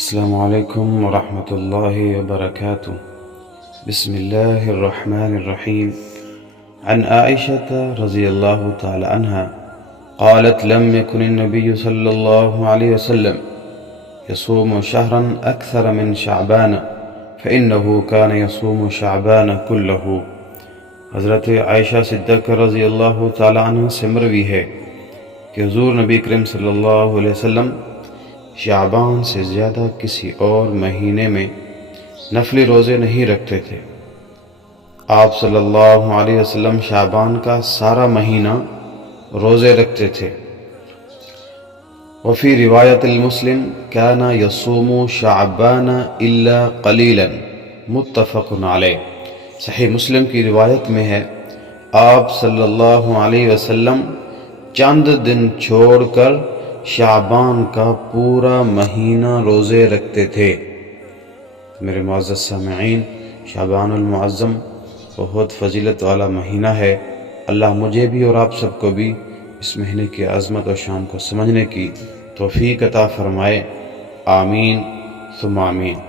السلام عليكم ورحمة الله وبركاته. بسم الله الرحمن الرحيم. عن عائشة رضي الله تعالى عنها قالت: لم يكن النبي صلى الله عليه وسلم يصوم شهرا أكثر من شعبان فإنه كان يصوم شعبان كله. حضرت عائشہ صدیقہ رضی اللہ تعالیٰ عنہ سے مروی ہے کہ حضور نبی کریم صلی اللہ علیہ وسلم شعبان سے زیادہ کسی اور مہینے میں نفلی روزے نہیں رکھتے تھے۔ آپ صلی اللہ علیہ وسلم شعبان کا سارا مہینہ روزے رکھتے تھے۔ وفی روایت المسلم كان يصوم شعبان الا قلیلا متفق علیہ۔ صحیح مسلم کی روایت میں ہے آپ صلی اللہ علیہ وسلم چند دن چھوڑ کر شعبان کا پورا مہینہ روزے رکھتے تھے۔ میرے معزز سامعین، شعبان المعظم بہت فضیلت والا مہینہ ہے۔ اللہ مجھے بھی اور آپ سب کو بھی اس مہینے کی عظمت و شان کو سمجھنے کی توفیق عطا فرمائے۔ آمین ثم آمین۔